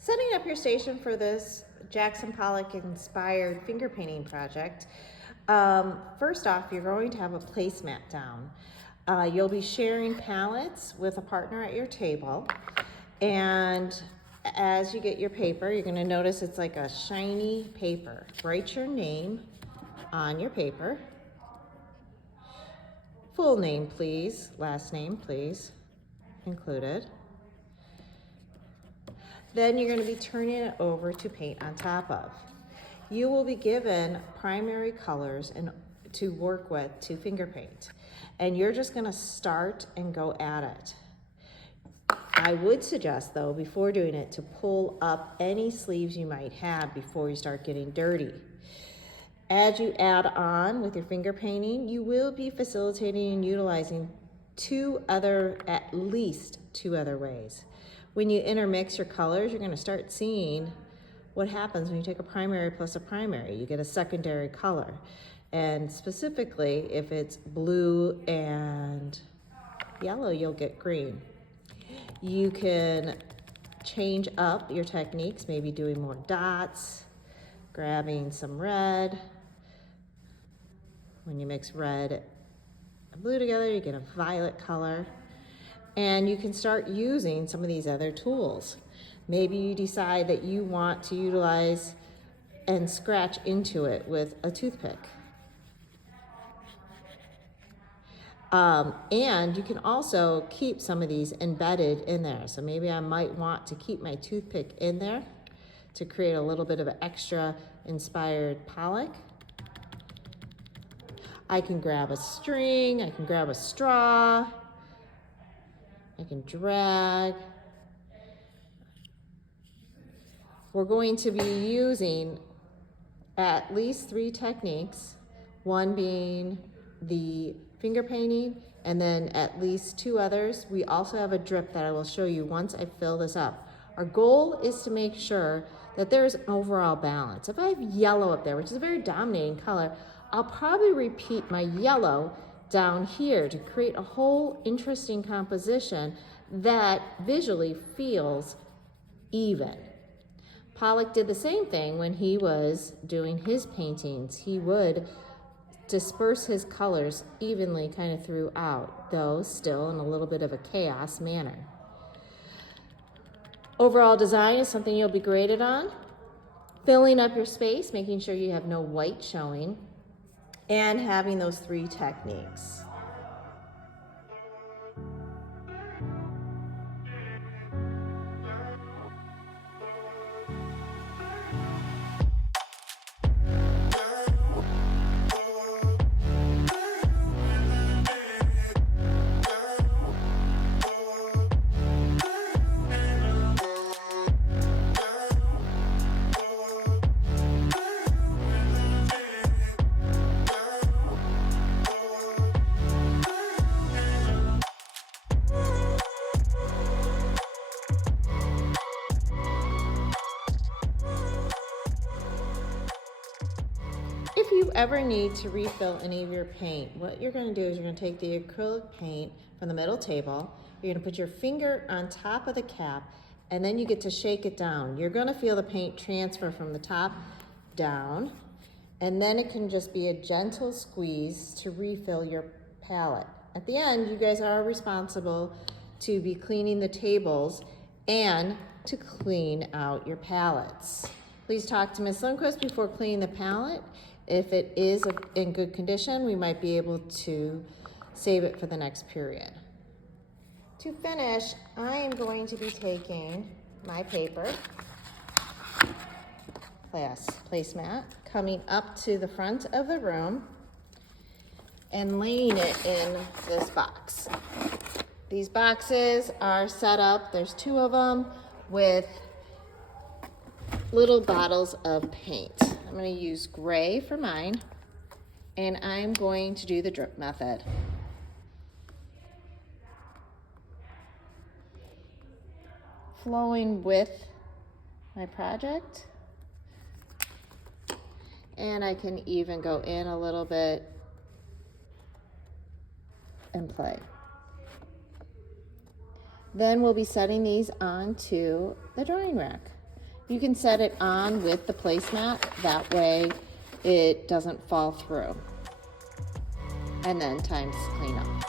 Setting up your station for this Jackson Pollock inspired finger painting project. First off, you're going to have a placemat down. You'll be sharing palettes with a partner at your table. And as you get your paper, you're going to notice it's like a shiny paper. Write your name on your paper. Full name, please. Last name, please. Included. Then you're going to be turning it over to paint on top of. You will be given primary colors to work with to finger paint. And you're just going to start and go at it. I would suggest, though, before doing it, to pull up any sleeves you might have before you start getting dirty. As you add on with your finger painting, you will be facilitating and utilizing at least two other ways. When you intermix your colors, you're going to start seeing what happens when you take a primary plus a primary. You get a secondary color. And specifically, if it's blue and yellow, you'll get green. You can change up your techniques, maybe doing more dots, grabbing some red. When you mix red and blue together, you get a violet color. And you can start using some of these other tools. Maybe you decide that you want to utilize and scratch into it with a toothpick. And you can also keep some of these embedded in there. So maybe I might want to keep my toothpick in there to create a little bit of an extra inspired Pollock. I can grab a string, I can grab a straw, I can drag. We're going to be using at least 3 techniques, one being the finger painting, and then at least 2 others. We also have a drip that I will show you once I fill this up. Our goal is to make sure that there's an overall balance. If I have yellow up there, which is a very dominating color, I'll probably repeat my yellow down here to create a whole interesting composition that visually feels even. Pollock did the same thing when he was doing his paintings. He would disperse his colors evenly kind of throughout, though still in a little bit of a chaos manner. Overall design is something you'll be graded on. Filling up your space, making sure you have no white showing, and having those 3 techniques. If you ever need to refill any of your paint, what you're going to do is you're going to take the acrylic paint from the middle table, you're going to put your finger on top of the cap, and then you get to shake it down. You're going to feel the paint transfer from the top down, and then it can just be a gentle squeeze to refill your palette. At the end, you guys are responsible to be cleaning the tables and to clean out your palettes. Please talk to Ms. Lundquist before cleaning the palette. If it is in good condition, we might be able to save it for the next period. To finish, I am going to be taking my paper, placemat, coming up to the front of the room and laying it in this box. These boxes are set up, there's 2 of them, with little bottles of paint. I'm going to use gray for mine, and I'm going to do the drip method. Flowing with my project, and I can even go in a little bit and play. Then we'll be setting these onto the drying rack. You can set it on with the placemat, that way it doesn't fall through. And then time to clean up.